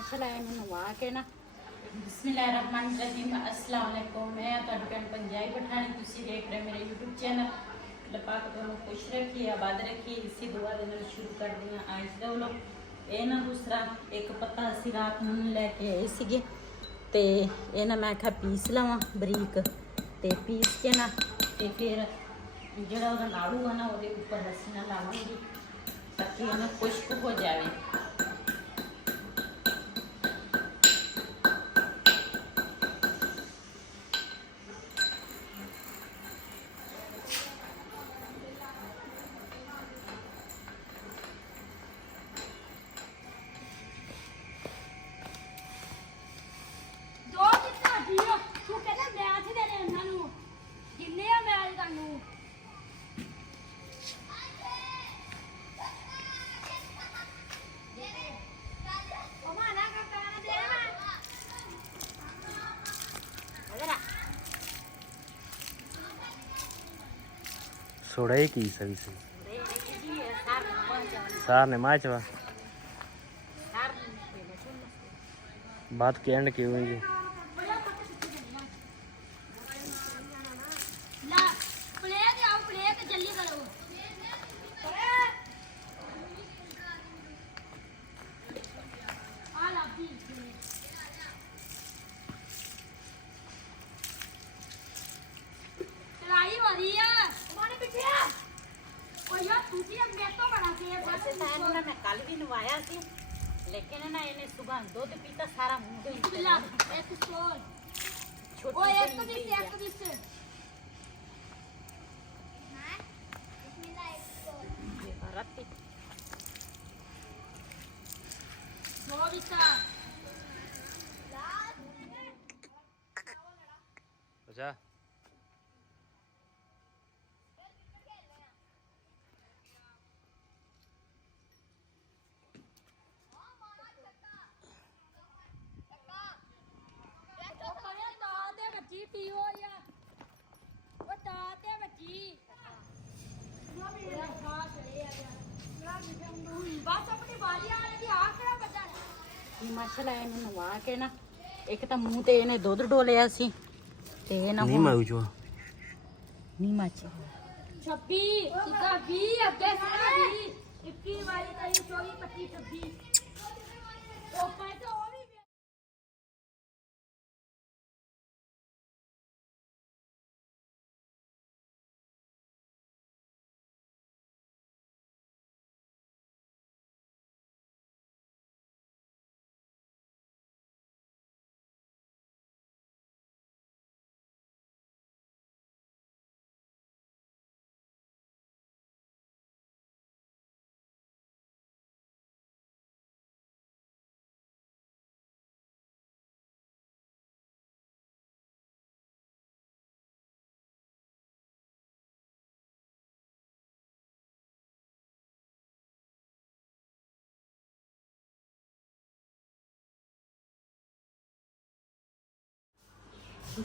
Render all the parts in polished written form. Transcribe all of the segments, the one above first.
माशाल्लाह ਇਹਨੂੰ ਨਵਾ ਕੇ ਨਾ ਬਿਸਮਿਲ੍ਲਾਹਿਰਰਹਿਮਾਨਿਰਰਹੀਮ अस्सलाम वालेकुम। मैं ਤੁਹਾਡੀ ਭੈਣ पंजाबी पठानी ਤੁਸੀਂ देख रहे मेरे यूट्यूब चैनल। अल्लाह पाक ਤੁਹਾਨੂੰ खुश रखी आबाद रखी। इसी दुआ ਦੇ ਨਾਲ ਸ਼ੁਰੂ ਕਰਦੇ ਹਾਂ ਅੱਜ ਦਾ ਵਲੋਗ। ਇਹ ਨਾ ਦੂਸਰਾ ਇੱਕ ਪੱਤਾ ਅਸੀਂ ਰਾਤ ਨੂੰ ਲੈ ਕੇ ਆਏ ਸੀਗੇ ਤੇ ਇਹ ਨਾ ਮੈਂ ਕਿਹਾ ਪੀਸ ਲਵਾਂ ਬਰੀਕ ਤੇ ਪੀਸ ਕੇ ਨਾ ਤੇ ਫਿਰ ਜਿਹੜਾ ਉਹਦਾ ਨਾੜੂ ਆ ਨਾ ਉਹਦੇ ਉੱਪਰ ਰੱਸੀ ਨਾਲ ਲਾਵਾਂਗੀ ਤਾਂ ਕਿ ਇਹਨੂੰ ਖੁਸ਼ਕ ਹੋ ਜਾਵੇ। सोडा की सही से सार ने माचवा बात के एंड की हुई मैं कल भी नवाया सी लेकिन ना इन्हें सुबह दूध पीता सारा मुंह अच्छा ਮਾਸ਼ਾਅੱਲਾ ਇਹਨੂੰ ਨਵਾ ਕੇ ਨਾ ਇੱਕ ਤਾਂ ਮੂੰਹ ਤੇ ਇਹਨੇ ਦੁੱਧ ਡੋਲਿਆ ਸੀ ਤੇ ਇਹ ਨਾ नहीं मारू जो ਨਹੀਂ ਮਾਚੀ 26 ਸਿੱਧਾ 20 ਅੱਗੇ ਸਿੱਧਾ 20 21 ਵਾਲੀ ਤਾਂ 24 25 26 ਉਹ ਪੈਸੇ ਉਹ ਵੀ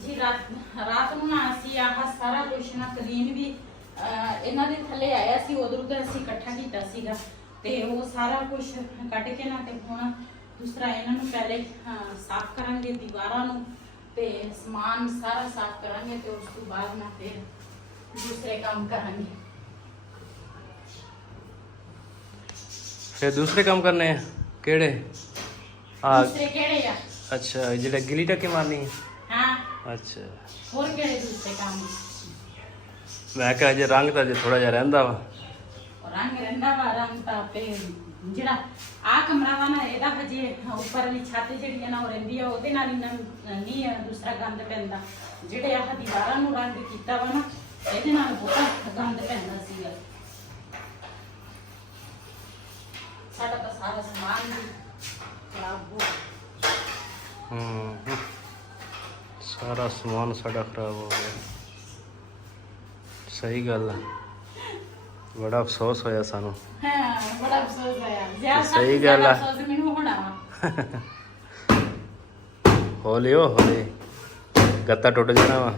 ਜੀ ਰਾਤ ਨੂੰ ਨਾ ਅਸੀਂ ਆਹ ਸਾਰਾ ਕੁਛ ਨਾ ਕਲੀਨ ਵੀ ਇਹਨਾਂ ਦੇ ਥੱਲੇ ਆਇਆ ਸੀ ਉਧਰ ਉਧਰ ਅਸੀਂ ਇਕੱਠਾ ਕੀਤਾ ਸੀਗਾ ਤੇ ਉਹ ਸਾਰਾ ਕੁਛ ਕੱਢ ਕੇ ਨਾ ਤੇ ਹੁਣ ਦੂਸਰਾ ਇਹਨਾਂ ਨੂੰ ਪਹਿਲੇ ਸਾਫ਼ ਕਰਾਂਗੇ ਦੀਵਾਰਾਂ ਨੂੰ ਤੇ ਸਮਾਨ ਸਾਰਾ ਸਾਫ਼ ਕਰਾਂਗੇ ਤੇ ਉਸ ਤੋਂ ਬਾਅਦ ਨਾ ਫਿਰ ਦੂਸਰੇ ਕੰਮ ਕਰਾਂਗੇ। फिर दूसरे काम करने हैं केड़े ਦੂਸਰੇ ਕਿਹੜੇ ਆ? अच्छा जेड़ा गिली टक्के मारनी है ਹਾਂ अच्छा ਹੋਰ ਕਿਹੜੇ ਦੂਸਰੇ ਕੰਮ? मैं कहा जे रंग तो जे थोड़ा जा रहा वा ਰੰਗ ਰਹਿੰਦਾ ਵਾ ਰੰਗ ਤਾਂ ਆਪੇ ਜਿਹੜਾ ਆ ਕਮਰਾ ਵਾ ਨਾ ਇਹਦਾ ਹਜੇ ਉੱਪਰ ਵਾਲੀ ਛੱਤ ਜਿਹੜੀ ਆ ਨਾ ਉਹ ਰਹਿੰਦੀ ਆ ਉਹਦੇ ਨਾਲ ਨਹੀਂ ਦੂਸਰਾ ਗੰਦ ਪੈਂਦਾ। ਜਿਹੜੇ ਆਹ ਦੀਵਾਰਾਂ ਨੂੰ ਰੰਗ ਕੀਤਾ ਵਾ ਨਾ ਇਹਦੇ ਨਾਲ ਬਹੁਤ ਗੰਦ ਪੈਂਦਾ ਸੀਗਾ। ਸਾਡਾ ਤਾਂ ਸਾਰਾ ਸਮਾਨ ਵੀ ਖਰਾਬ ਹੋ सारा समान साड़ा खराब हो गया। सही गल है बड़ा अफसोस होया सानू। ਹਾਂ ਬੜਾ ਅਫਸੋਸ ਹੋਇਆ। ਜ਼ਿਆਦਾ ਸਹੀ ਗੱਲ ਆ। ਅਫਸੋਸ ਮੈਨੂੰ ਹੋਣਾ ਵਾ। हौली हो हौली गत्ता टुट जाना वा।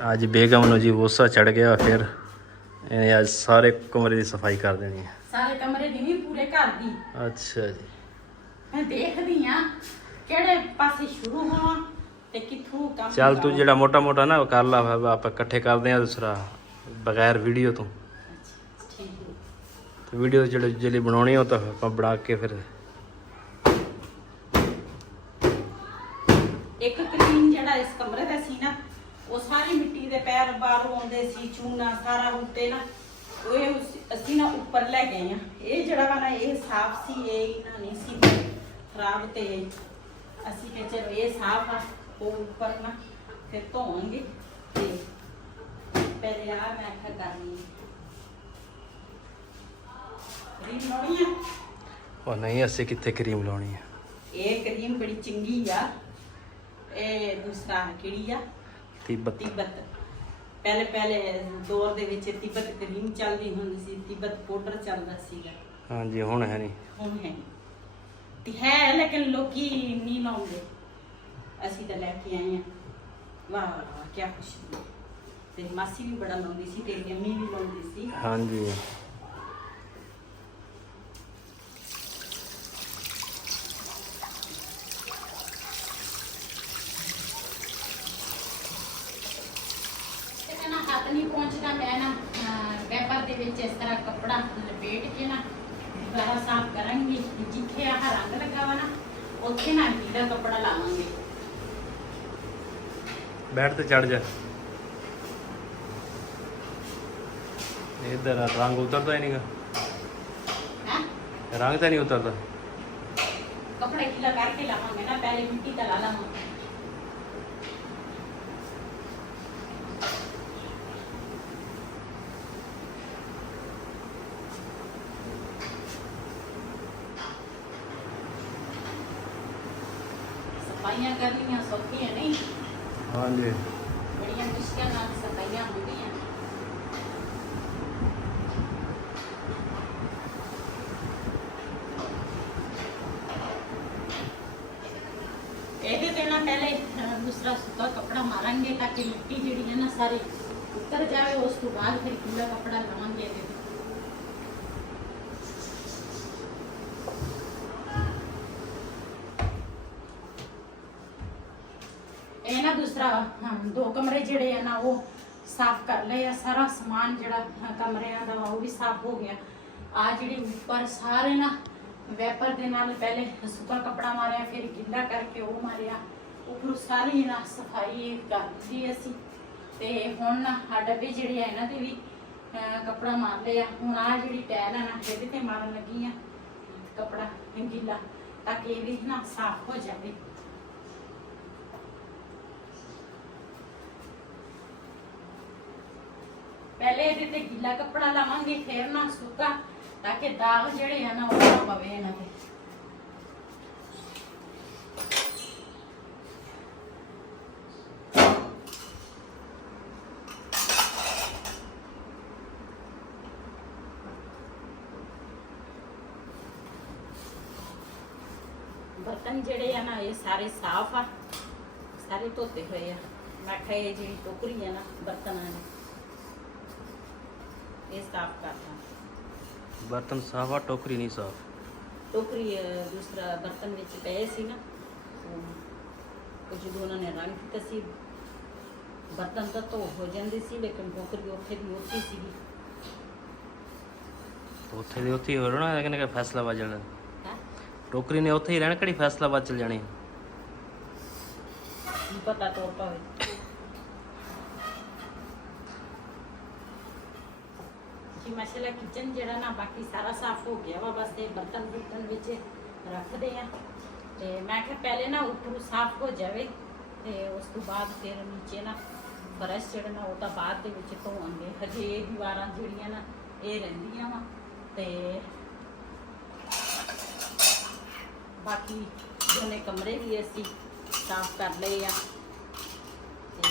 ਅੱਜ ਬੇਗਮ ਨੂੰ ਜੀ ਗੁੱਸਾ ਚੜ ਗਿਆ ਫਿਰ ਇਹਨੇ ਅੱਜ ਸਾਰੇ ਕਮਰੇ ਦੀ ਸਫਾਈ ਕਰ ਦੇਣੀ ਹੈ। ਸਾਰੇ ਕਮਰੇ ਦੀ ਨਹੀਂ, ਪੂਰੇ ਘਰ ਦੀ। ਅੱਛਾ ਜੀ। ਮੈਂ ਦੇਖਦੀ ਆ ਕਿਹੜੇ ਪਾਸੇ ਸ਼ੁਰੂ ਹੋਵਾਂ ਤੇ ਕਿੱਥੋਂ ਕੰਮ ਚੱਲ ਤੂੰ ਕਰਾਂ। ਜਿਹੜਾ ਮੋਟਾ ਮੋਟਾ ਨਾ ਉਹ ਕਰ ਲਾ, ਫਿਰ ਆਪਾਂ ਇਕੱਠੇ ਕਰਦੇ ਆ ਦੂਸਰਾ ਬਗੈਰ ਵੀਡੀਓ ਤੋਂ। ਠੀਕ ਹੈ। ਤੇ ਵੀਡੀਓ ਜਿਹੜੀ ਬਣਾਉਣੀ ਉਹ ਤਾਂ ਆਪਾਂ ਬਣਾ ਕੇ ਫਿਰ ਇੱਕ ਕਲੀਨ ਜਿਹੜਾ ਇਸ ਕਮਰੇ ਦਾ ਸੀ ਨਾ, ਉਹ ਸਾਰੀ ਮਿੱਟੀ ਦੇ ਪੈਰ ਬਾਹਰੋਂ ਆਉਂਦੇ ਸੀ, ਚੂਨਾ ਸਾਰਾ ਉੱਤੇ ਨਾ, ਅਸੀਂ ਨਾ ਉੱਪਰ ਲੈ ਗਏ ਆ। ਇਹ ਜਿਹੜਾ ਵਾ ਨਾ ਇਹ ਸਾਫ਼ ਸੀ, ਇਹ ਇਹਨਾਂ ਨਹੀਂ ਸੀ ਖਰਾਬ, ਤੇ ਅਸੀਂ ਕਿ ਚਲੋ ਇਹ ਸਾਫ਼ ਆ, ਉਹ ਉੱਪਰ ਨਾ ਫਿਰ ਧੋਵਾਂਗੇ। ਤੇ ਪਹਿਲੇ ਆ ਮੈਂ ਆਖਿਆ ਕਰਨੀ ਕਰੀਮ ਲਾਉਣੀ ਆ। ਉਹ ਨਹੀਂ, ਅਸੀਂ ਕਿੱਥੇ ਕਰੀਮ ਲਾਉਣੀ ਹੈ। ਇਹ ਕਰੀਮ ਬੜੀ ਚੰਗੀ ਆ। ਇਹ ਦੂਸਰਾ ਕਿਹੜੀ ਆ? ਤਿੱਬਤ। ਪਹਿਲੇ ਦੌਰ ਦੇ ਵਿੱਚ ਤਿੱਬਤ ਕਰੀਮ ਚੱਲਦੀ ਹੁੰਦੀ ਸੀ, ਤਿੱਬਤ ਪਾਊਡਰ ਚੱਲਦਾ ਸੀਗਾ। ਹਾਂਜੀ, ਹੁਣ ਹੈ ਨਹੀਂ। ਹੁਣ ਹੈ ਤੇ ਹੈ, ਲੇਕਿਨ ਲੋਕੀ ਨਹੀਂ ਲਾਉਂਦੇ। ਅਸੀਂ ਤਾਂ ਲੈ ਕੇ ਆਏ ਆ। ਵਾਹ ਵਾਹ ਕੀ ਖੁਸ਼ਬੂ। ਤੇ ਮਾਸੀ ਵੀ ਬੜਾ ਲਾਉਂਦੀ ਸੀ, ਤੇਰੀ ਅੰਮੀ ਵੀ ਲਾਉਂਦੀ ਸੀ। ਹਾਂਜੀ। ਹੱਥ ਨਹੀਂ ਪਹੁੰਚਦਾ, ਮੈਂ ਨਾ ਪੇਪਰ ਦੇ ਵਿੱਚ ਇਸ ਤਰ੍ਹਾਂ ਕੱਪੜਾ ਲਪੇਟ ਕੇ ਨਾ ਦੁਬਾਰਾ ਸਾਫ਼ ਕਰਾਂਗੀ। ਜਿੱਥੇ ਆਹ ਰੰਗ ਲੱਗਾ ਵਾ ਨਾ, ਉੱਥੇ ਨਾ ਗੀਲਾ ਕੱਪੜਾ ਲਾਵਾਂਗੇ। ਬੈਠ ਤੇ ਚੜ ਜਾ। ਇਧਰ ਰੰਗ ਉਤਰਦਾ ਹੀ ਨਹੀਂਗਾ। ਹੈ ਰੰਗ ਤਾਂ ਨਹੀਂ ਉਤਰਦਾ। ਕੱਪੜਾ ਗੀਲਾ ਕਰਕੇ ਲਾਵਾਂਗੇ ਨਾ, ਪਹਿਲੇ ਮਿੱਟੀ ਤਾਂ ਲਾ ਲਾਵਾਂਗੇ। ਸਫਾਈਆਂ ਕਰਨੀਆਂ ਸੌਖੀਆਂ ਨਹੀਂ, ਹਾਂਜੀ। ਬੜੀਆਂ ਮੁਸ਼ਕਿਲ ਨਾਲ ਸਫਾਈਆਂ ਹੁੰਦੀਆਂ। ਇਹਦੇ ਤੇ ਨਾ ਪਹਿਲੇ ਦੂਸਰਾ ਸੁੱਕਾ ਕੱਪੜਾ ਮਾਰਾਂਗੇ ਤਾਂ ਕਿ ਮਿੱਟੀ ਜਿਹੜੀ ਹੈ ਨਾ ਸਾਰੀ ਉੱਤਰ ਜਾਵੇ। ਉਸ ਤੋਂ ਬਾਅਦ ਫਿਰ ਗੀਲਾ ਕੱਪੜਾ ਲਾਵਾਂਗੇ ਇਹਦੇ ਤੇ। ਇਹ ਨਾ ਦੂਸਰਾ ਦੋ ਕਮਰੇ ਜਿਹੜੇ ਆ ਨਾ ਉਹ ਸਾਫ਼ ਕਰ ਲਏ ਆ। ਸਾਰਾ ਸਮਾਨ ਜਿਹੜਾ ਕਮਰਿਆਂ ਦਾ ਵਾ ਉਹ ਵੀ ਸਾਫ਼ ਹੋ ਗਿਆ। ਆ ਜਿਹੜੀ ਉੱਪਰ ਸਾਰੇ ਨਾ ਵੈਪਰ ਦੇ ਨਾਲ ਪਹਿਲੇ ਸੁੱਕਾ ਕੱਪੜਾ ਮਾਰਿਆ, ਫਿਰ ਗਿੱਲਾ ਕਰਕੇ ਉਹ ਮਾਰਿਆ। ਉੱਪਰ ਸਾਰੀ ਨਾ ਸਫਾਈ ਕਰ ਦਿੱਤੀ ਅਸੀਂ। ਤੇ ਹੁਣ ਨਾ ਆ ਡੱਬੇ ਜਿਹੜੇ ਆ ਇਹਨਾਂ ਤੇ ਵੀ ਕੱਪੜਾ ਮਾਰ ਲਿਆ। ਹੁਣ ਆ ਜਿਹੜੀ ਟੈਲ ਆ ਨਾ ਇਹਦੇ ਤੇ ਮਾਰਨ ਲੱਗੀ ਆ ਕੱਪੜਾ ਗਿੱਲਾ, ਤਾਂ ਕਿ ਇਹ ਵੀ ਨਾ ਸਾਫ਼ ਹੋ ਜਾਵੇ। ਪਹਿਲੇ ਇਹਦੇ ਤੇ ਗਿੱਲਾ ਕੱਪੜਾ ਲਾਵਾਂਗੇ, ਫਿਰ ਨਾ ਸੁੱਕਾ, ਤਾਂ ਕਿ ਦਾਗ ਜਿਹੜੇ ਆ ਨਾ ਉਹ ਨਾ ਪਵੇ ਇਹਨਾਂ ਤੇ। ਬਰਤਨ ਜਿਹੜੇ ਆ ਨਾ ਇਹ ਸਾਰੇ ਸਾਫ਼ ਆ, ਸਾਰੇ ਧੋਤੇ ਹੋਏ ਆ। ਮੈਂ ਕਿਹਾ ਇਹ ਜਿਹੜੀ ਟੋਕਰੀ ਆ ਨਾ ਬਰਤਨਾਂ ਦੀ, ਇਹ ਸਾਫ਼ ਕਰਦਾ। ਬਰਤਨ ਸਾਫ ਆ, ਟੋਕਰੀ ਨਹੀਂ ਸਾਫ। ਟੋਕਰੀ ਦੂਸਰਾ ਬਰਤਨ ਵਿੱਚ ਪਏ ਸੀ ਨਾ, ਉਹ ਜਦੋਂ ਉਹਨਾਂ ਨੇ ਰੰਗ ਕੀਤਾ ਸੀ ਬਰਤਨ ਤਾਂ ਧੋ ਹੋ ਜਾਂਦੇ ਸੀ, ਲੇਕਿਨ ਟੋਕਰੀ ਉੱਥੇ ਦੀ ਉੱਥੇ ਸੀਗੀ। ਉੱਥੇ ਦੇ ਉੱਥੇ ਹੀ ਹੋ ਰਹਿਣਾ, ਕਹਿੰਦੇ ਕਿ ਫੈਸਲਾ ਵੱਜ ਜਾਣਾ। ਹੈ ਟੋਕਰੀ ਨੇ ਉੱਥੇ ਹੀ ਰਹਿਣਾ, ਕਿਹੜੀ ਫੈਸਲਾ ਵੱਜ ਚਲ ਜਾਣੀ। ਕੀ ਪਤਾ ਤੋੜ ਪਾਵੇ। ਜੀ ਮਸਾਲਾ ਕਿਚਨ ਜਿਹੜਾ ਨਾ ਬਾਕੀ ਸਾਰਾ ਸਾਫ਼ ਹੋ ਗਿਆ ਵਾ। ਬਸ ਇਹ ਬਰਤਨ ਵਿੱਚ ਰੱਖਦੇ ਆ। ਤੇ ਮੈਂ ਕਿਹਾ ਪਹਿਲੇ ਨਾ ਉੱਪਰ ਸਾਫ਼ ਹੋ ਜਾਵੇ, ਤੇ ਉਸ ਤੋਂ ਬਾਅਦ ਫਿਰ ਨੀਚੇ ਨਾ ਫਰਸ਼ ਜਿਹੜਾ ਨਾ ਉਹ ਤਾਂ ਬਾਅਦ ਦੇ ਵਿੱਚ ਧੋਵਾਂਗੇ। ਹਜੇ ਇਹ ਦੀਵਾਰਾਂ ਜਿਹੜੀਆਂ ਨਾ ਇਹ ਰਹਿੰਦੀਆਂ ਵਾ। ਤੇ ਬਾਕੀ ਦੋਨੇ ਕਮਰੇ ਵੀ ਅਸੀਂ ਸਾਫ਼ ਕਰ ਲਏ ਆ। ਤੇ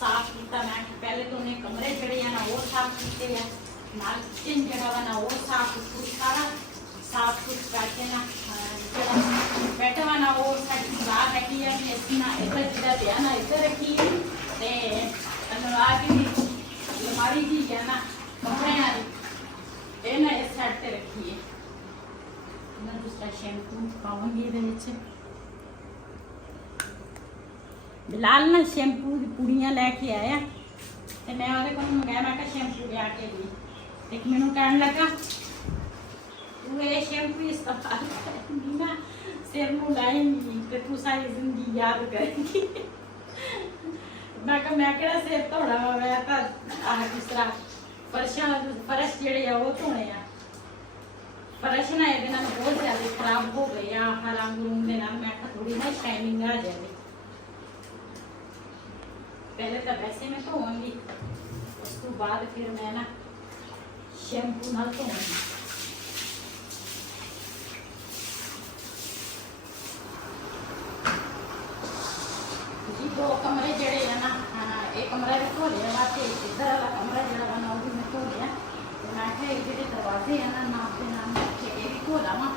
ਸਾਫ਼ ਕੀਤਾ ਮੈਂ ਕਿ ਪਹਿਲੇ ਤਾਂ ਉਹਨੇ ਕਮਰੇ ਜਿਹੜੇ ਆ ਨਾ ਉਹ ਸਾਫ਼ ਕੀਤੇ ਆ ਨਾਲ ਕਿਚਨ ਜਿਹੜਾ ਵਾ ਨਾ ਉਹ ਸਾਫ਼ ਸਾਰਾ ਸਾਫ਼ ਸੁਥ ਕਰਕੇ ਨਾ ਜਿਹੜਾ ਬੈਠਾ ਵਾ ਨਾ ਉਹ ਸਾਡੀ ਸਲਾਹ ਹੈਗੀ ਆ ਕਿ ਅਸੀਂ ਨਾ ਇੱਧਰ ਜਿਹੜਾ ਪਿਆ ਨਾ ਇੱਧਰ ਰੱਖੀਏ ਤੇ ਅਨੁਰਾਗ ਦੀ ਅਲਮਾਰੀ ਜੀ ਹੈ ਨਾ ਕੱਪੜਿਆਂ ਦੀ ਇਹ ਨਾ ਇਸ ਸਾਈਡ ਤੇ ਰੱਖੀਏ ਮੈਂ ਦੂਸਰਾ ਸ਼ੈਂਪੂ ਪਾਵਾਂਗੀ ਇਹਦੇ ਵਿੱਚ ਬਿਲਾਲ ਨਾ ਸ਼ੈਂਪੂ ਦੀ ਪੁੜੀਆਂ ਲੈ ਕੇ ਆਇਆ ਤੇ ਮੈਂ ਉਹਦੇ ਕੋਲ ਮੰਗਾਇਆ ਮੈਂ ਕਿਹਾ ਸ਼ੈਂਪੂ ਲਿਆ ਕੇ ਦੇ ਤੇ ਮੈਨੂੰ ਕਹਿਣ ਲੱਗਾ ਤੂੰ ਇਹ ਸ਼ੈਂਪੂ ਇਸਤੇਮਾਲ ਕਰੇਂਗੀ ਨਾ ਸਿਰ ਨੂੰ ਲਾਏਂਗੀ ਤੇ ਤੂੰ ਸਾਰੀ ਜ਼ਿੰਦਗੀ ਯਾਦ ਕਰੇਂਗੀ ਮੈਂ ਕਿਹੜਾ ਸਿਰ ਧੋਣਾ ਵਾ ਮੈਂ ਤਾਂ ਆਹ ਕਿਸ ਤਰ੍ਹਾਂ ਫਰਸ਼ ਜਿਹੜੇ ਆ ਉਹ ਧੋਣੇ ਆ ਫਰਸ਼ ਨਾ ਇਹਦੇ ਨਾਲ ਬਹੁਤ ਜ਼ਿਆਦਾ ਖਰਾਬ ਹੋ ਗਏ ਆ ਰੰਗ ਰੂਮ ਦੇ ਨਾਲ ਮੈਂ ਕਿਹਾ ਥੋੜੀ ਨਾ ਸ਼ਾਈਨਿੰਗ ਆ ਜਾਵੇ पहले तो वैसे मैं धोऊंगी उसके बाद फिर मैं ना शैम्पू नाल धोऊंगी जी दो कमरे जड़े है ना एक कमरा भी धो लिया ते इधर वाला कमरा जड़ा वा ना वो भी मैं धो लिया तो मैं क्या ये दरवाजे है ना नाप के नाम रखे ये भी धो लवा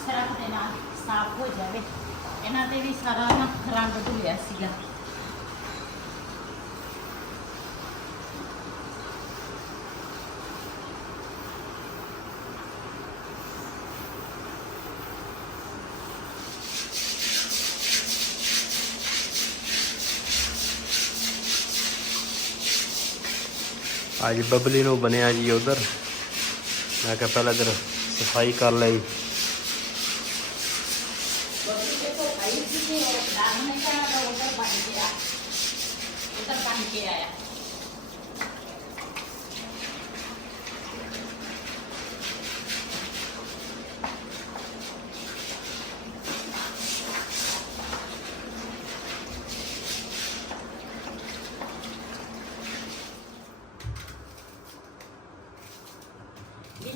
सरफ के नाल साफ हो जाए इन्हां ते भी सारा ना रंग धुलिया सीगा ਅੱਜ ਬਬਲੀ ਨੂੰ ਬਣਿਆ ਜੀ ਉਧਰ ਮੈਂ ਕਿਹਾ ਪਹਿਲਾਂ ਇਧਰ ਸਫਾਈ ਕਰ ਲਈ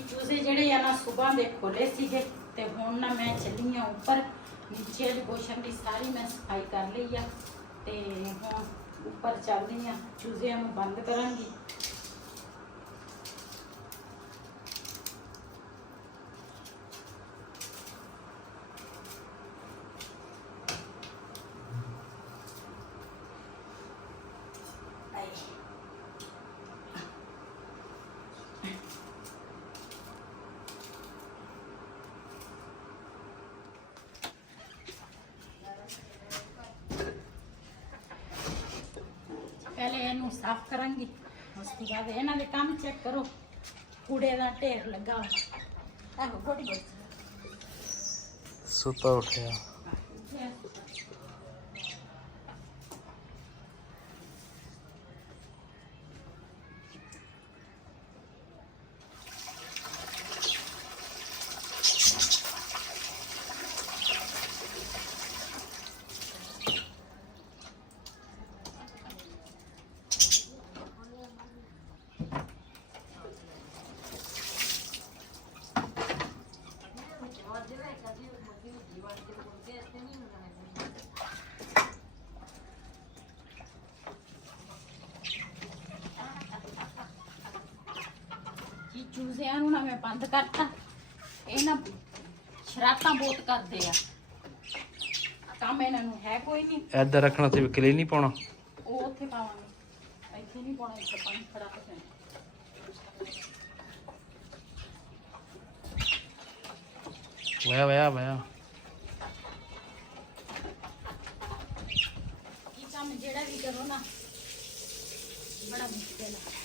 चूजे जड़े आ ना सुबह दे खोले सीगे ते हुण ना मैं चली आ ऊपर नीचे वाली पोर्शन की सारी मैं सफाई कर ली आ ते हुण ऊपर चलदी आ चूजियां नूं बंद करांगी पहले इनू साफ करांगी उसके बाद इन्हां दे काम चेक करो कूड़े का ढेर लगा आहो थोड़ी सुता उठिया चूजियां नूं ना मैं बंद करता ये ना शरारतां बहुत करते आ काम इन्हां नूं है कोई नहीं ਇੱਧਰ ਰੱਖਣਾ ਤੇ ਵਿਕਲੇ ਨਹੀਂ ਪਾਉਣਾ ਉਹ ਉੱਥੇ ਪਾਵਾਂਗੇ ਇੱਥੇ ਨਹੀਂ ਪਾਉਣਾ ਇੱਥੇ ਪਾਣੀ ਖੜਾ ਹੋ ਜਾਣਾ ਵਾਇਆ ਇਹ ਕੰਮ ਜਿਹੜਾ ਵੀ ਕਰੋ ਨਾ ਬੜਾ ਮੁਸ਼ਕਿਲ ਹੈ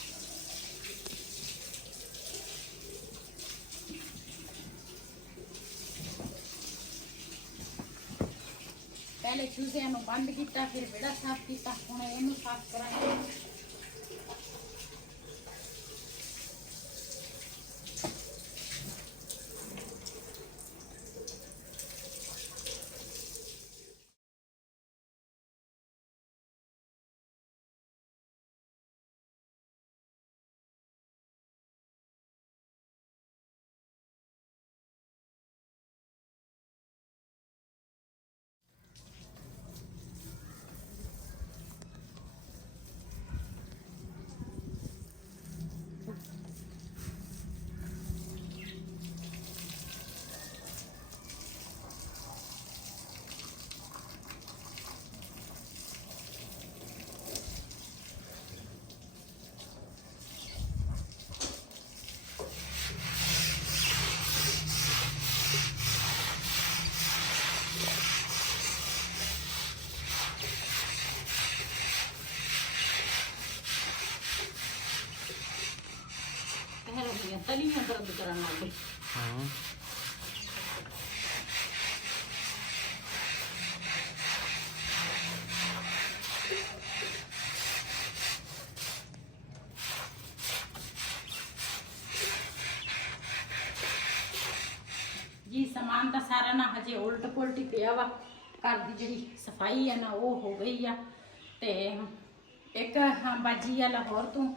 पहले चूजियां नूं बंद किया फिर बेड़ा साफ किया हुण इहनूं साफ करांगे ਤਲੀਆਂ ਦਰਦ ਕਰਨ ਲੱਗ ਗਈ। ਹਾਂ ਜੀ ਸਮਾਨ ਤਾਂ ਸਾਰਾ ਨਾ ਹਜੇ ਉਲਟ ਪੁਲਟ ਹੀ ਪਿਆ ਵਾ। ਘਰ ਦੀ ਜਿਹੜੀ ਸਫਾਈ ਆ ਨਾ ਉਹ ਹੋ ਗਈ ਆ। ਤੇ ਇੱਕ ਬਾਜੀ ਆ ਲਾਹੌਰ ਤੋਂ,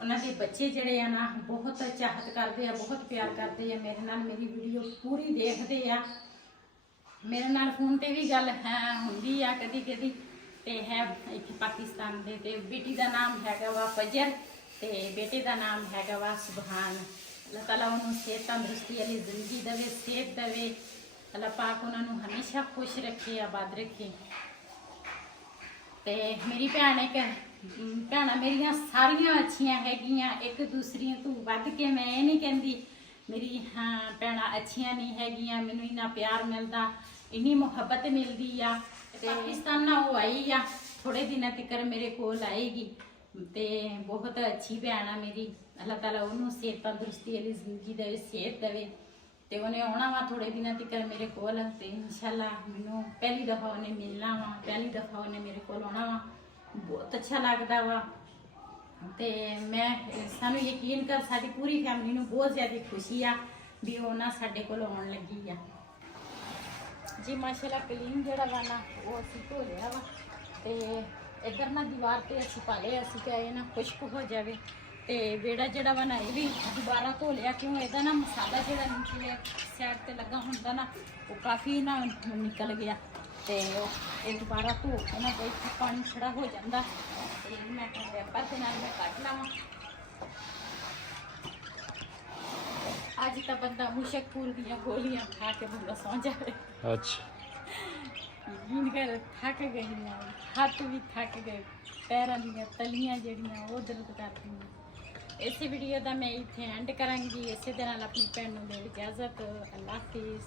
ਉਹਨਾਂ ਦੇ ਬੱਚੇ ਜਿਹੜੇ ਆ ਨਾ ਬਹੁਤ ਚਾਹਤ ਕਰਦੇ ਆ, ਬਹੁਤ ਪਿਆਰ ਕਰਦੇ ਆ ਮੇਰੇ ਨਾਲ, ਮੇਰੀ ਵੀਡੀਓ ਪੂਰੀ ਦੇਖਦੇ ਆ। ਮੇਰੇ ਨਾਲ ਫੋਨ ਤੇ ਵੀ ਗੱਲ ਹੁੰਦੀ ਆ ਕਦੀ ਕਦੀ। ਤੇ ਹੈ ਇੱਥੇ ਪਾਕਿਸਤਾਨ ਦੇ। ਤੇ ਬੇਟੀ ਦਾ ਨਾਮ ਹੈਗਾ ਵਾ ਫਜਰ ਤੇ ਬੇਟੇ ਦਾ ਨਾਮ ਹੈਗਾ ਵਾ ਸੁਭਾਨ। ਅੱਲਾਹ ਤਾਲਾ ਉਹਨੂੰ ਸਿਹਤ ਤੰਦਰੁਸਤੀ ਵਾਲੀ ਜ਼ਿੰਦਗੀ ਦੇਵੇ, ਸਿਹਤ ਦੇਵੇ। ਅੱਲਾਹ ਪਾਕ ਉਹਨਾਂ ਨੂੰ ਹਮੇਸ਼ਾ ਖੁਸ਼ ਰੱਖੇ, ਆਬਾਦ ਰੱਖੇ। ਤੇ ਮੇਰੀ ਭੈਣ ਇੱਕ ਭੈਣਾਂ ਮੇਰੀਆਂ ਸਾਰੀਆਂ ਅੱਛੀਆਂ ਹੈਗੀਆਂ, ਇੱਕ ਦੂਸਰੀਆਂ ਤੋਂ ਵੱਧ ਕੇ। ਮੈਂ ਇਹ ਨਹੀਂ ਕਹਿੰਦੀ ਮੇਰੀ ਭੈਣਾਂ ਅੱਛੀਆਂ ਨਹੀਂ ਹੈਗੀਆਂ। ਮੈਨੂੰ ਇੰਨਾ ਪਿਆਰ ਮਿਲਦਾ, ਇੰਨੀ ਮੁਹੱਬਤ ਮਿਲਦੀ ਆ। ਤੇ ਪਾਕਿਸਤਾਨ ਨਾ ਉਹ ਆਈ ਆ, ਥੋੜੇ ਦਿਨਾਂ ਤੱਕ ਮੇਰੇ ਕੋਲ ਆਏਗੀ। ਤੇ ਬਹੁਤ ਅੱਛੀ ਭੈਣ ਆ ਮੇਰੀ। ਅੱਲਾਹ ਤਾਲਾ ਉਹਨੂੰ ਸਿਹਤ ਤੰਦਰੁਸਤੀ ਵਾਲੀ ਜ਼ਿੰਦਗੀ ਦੇਵੇ, ਸਿਹਤ ਦੇਵੇ। ਤੇ ਉਹਨੇ ਆਉਣਾ ਵਾ ਥੋੜੇ ਦਿਨਾਂ ਤੱਕ ਮੇਰੇ ਕੋਲ। ਤੇ ਇਨਸ਼ਾਅੱਲਾ ਮੈਨੂੰ ਪਹਿਲੀ ਦਫਾ ਉਹਨੇ ਮਿਲਣਾ ਵਾ, ਪਹਿਲੀ ਦਫਾ ਉਹਨੇ ਮੇਰੇ ਕੋਲ ਆਉਣਾ ਵਾ। ਬਹੁਤ ਅੱਛਾ ਲੱਗਦਾ ਵਾ। ਤੇ ਮੈਂ ਸਾਨੂੰ ਯਕੀਨ ਕਰ ਸਾਡੀ ਪੂਰੀ ਫੈਮਿਲੀ ਨੂੰ ਬਹੁਤ ਜ਼ਿਆਦਾ ਖੁਸ਼ੀ ਆ ਵੀ ਉਹ ਨਾ ਸਾਡੇ ਕੋਲ ਆਉਣ ਲੱਗੀ ਆ ਜੀ। ਮਾਸ਼ਾਅੱਲਾ ਕਲੀਨ ਜਿਹੜਾ ਵਾ ਨਾ ਉਹ ਅਸੀਂ ਧੋ ਲਿਆ ਵਾ। ਤੇ ਇੱਧਰ ਨਾ ਦੀਵਾਰ ਤੇ ਅਸੀਂ ਪਾ ਲਿਆ, ਅਸੀਂ ਕਿ ਇਹ ਨਾ ਖੁਸ਼ਕ ਹੋ ਜਾਵੇ। ਤੇ ਵਿਹੜਾ ਜਿਹੜਾ ਵਾ ਨਾ ਇਹ ਵੀ ਦੁਬਾਰਾ ਧੋ ਲਿਆ, ਕਿਉਂ ਇਹਦਾ ਨਾ ਮਸਾਲਾ ਜਿਹੜਾ ਨੀਚੇ ਸਾਈਡ ਤੇ ਲੱਗਾ ਹੁੰਦਾ ਨਾ ਉਹ ਕਾਫੀ ਨਾ ਨਿਕਲ ਗਿਆ। ਤੇ ਇਹ ਦੁਬਾਰਾ ਧੋ ਕੇ ਨਾ ਕੋਈ ਪਾਣੀ ਖੜਾ ਹੋ ਜਾਂਦਾ। ਤੇ ਮੈਂ ਕਹਿੰਦੇ ਆਪਾਂ ਦੇ ਨਾਲ ਮੈਂ ਕੱਢ ਲਾਵਾਂ। ਅੱਜ ਤਾਂ ਬੰਦਾ ਮੁਸ਼ਕਪੂਰ ਦੀਆਂ ਗੋਲੀਆਂ ਖਾ ਕੇ ਬੰਦਾ ਸੌਂ ਜਾਵੇ। ਅੱਛਾ ਯਕੀਨ ਕਰ ਥੱਕ ਗਈ ਮੈਂ, ਹੱਥ ਵੀ ਥੱਕ ਗਏ, ਪੈਰਾਂ ਦੀਆਂ ਤਲੀਆਂ ਜਿਹੜੀਆਂ ਉਹ ਦਰਦ ਕਰਦੀਆਂ। ਇਸੇ ਵੀਡੀਓ ਦਾ ਮੈਂ ਇੱਥੇ ਐਂਡ ਕਰਾਂਗੀ। ਇਸੇ ਦੇ ਨਾਲ ਆਪਣੀ ਭੈਣ ਨੂੰ ਦੇ ਇਜਾਜ਼ਤ। ਅੱਲਾਹ ਹਾਫਿਜ਼।